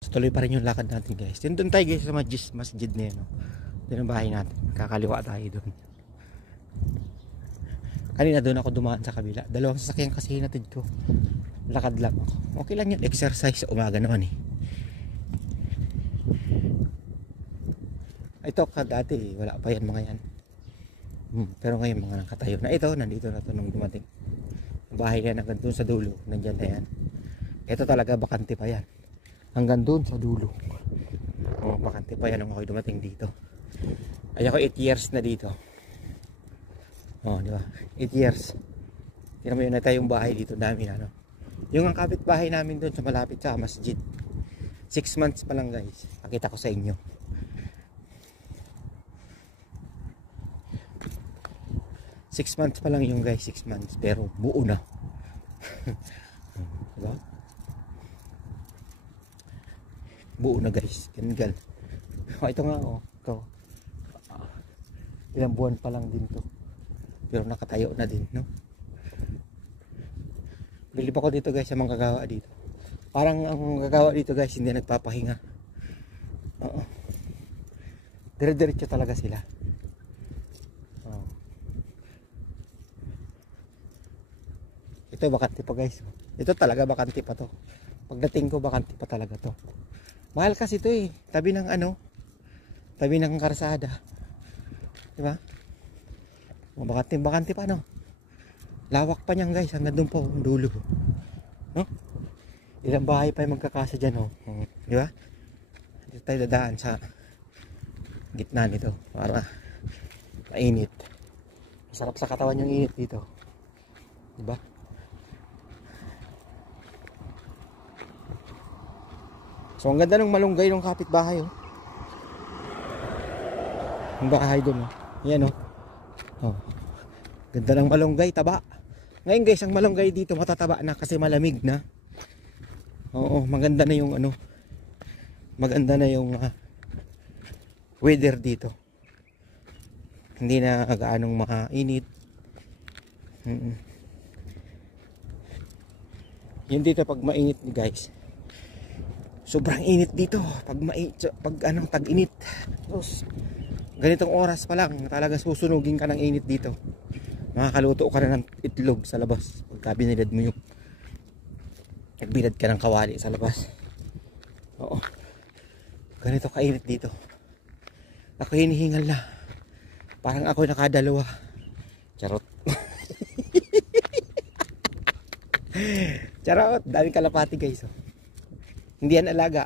Tuloy pa rin yung lakad natin guys. Doon tayo guys sa masjid na yun. No? Doon ang bahay natin. Kakaliwa tayo doon. Kanina doon ako dumaan sa kabila. Dalawang sasakyan kasi hinatid ko. Lakad lang ako. Okay lang yun. Exercise sa umaga naman eh. Ito dati wala pa yan mga yan. Pero ngayon mga nakatayo na ito. Nandito na ito nung dumating. Bahay yan hanggang doon sa dulo. Nandyan na yan. Ito talaga bakante pa yan. Hanggang doon sa dulo. Bakante pa yan nung ako'y dumating dito. Ay ako 8 years na dito. Di ba? 8 years. Tingnan mo yun na tayong bahay dito namin ano. Yung ang kapitbahay namin doon sa malapit sa masjid. 6 months pa lang guys. Pakita ko sa inyo. Six months pa lang yung guys, 6 months. Pero buo na. Diba? Buo na guys. Gangal. Ito nga ito. Ilang buwan pa lang din to. Pero nakatayo na din, no? Bilib ako dito guys sa mga gagawa dito. Parang ang gagawa dito guys hindi nagpapahinga. Dire-diretso talaga sila. Ito bakante pa guys. Ito talaga bakante pa to. Pagdating ko bakante pa talaga to. Mahal kasi ito eh. Tabi ng tabi ng karsada. Diba? Bakante pa no. Lawak pa niyan guys. Hanggang doon po ang dulo. No? Ilang bahay pa yung magkakasa dyan oh. Diba? Dito tayo dadaan sa gitna nito. Para mainit. Masarap sa katawan yung init dito. Diba? So ang ganda ng malunggay ng kapitbahay oh. Ang bahay doon oh. Yan oh. Ganda ng malunggay, taba. Ngayon guys, ang malunggay dito matataba na kasi malamig na. Oo, maganda na yung maganda na yung weather dito. Hindi na gaanong makainit. Yun dito pag mainit guys. Sobrang init dito pag tag-init. Tapos ganitong oras pa lang talaga susunugin ka ng init dito. Makakaluto ka na ng itlog sa labas pagka binilad mo yung nagbilad ka ng kawali sa labas. Oo. Ganito kainit dito. Ako hinihingal na. Parang ako nakadalawa. Charot. Charot. Daming kalapati guys oh. Hindi yan alaga.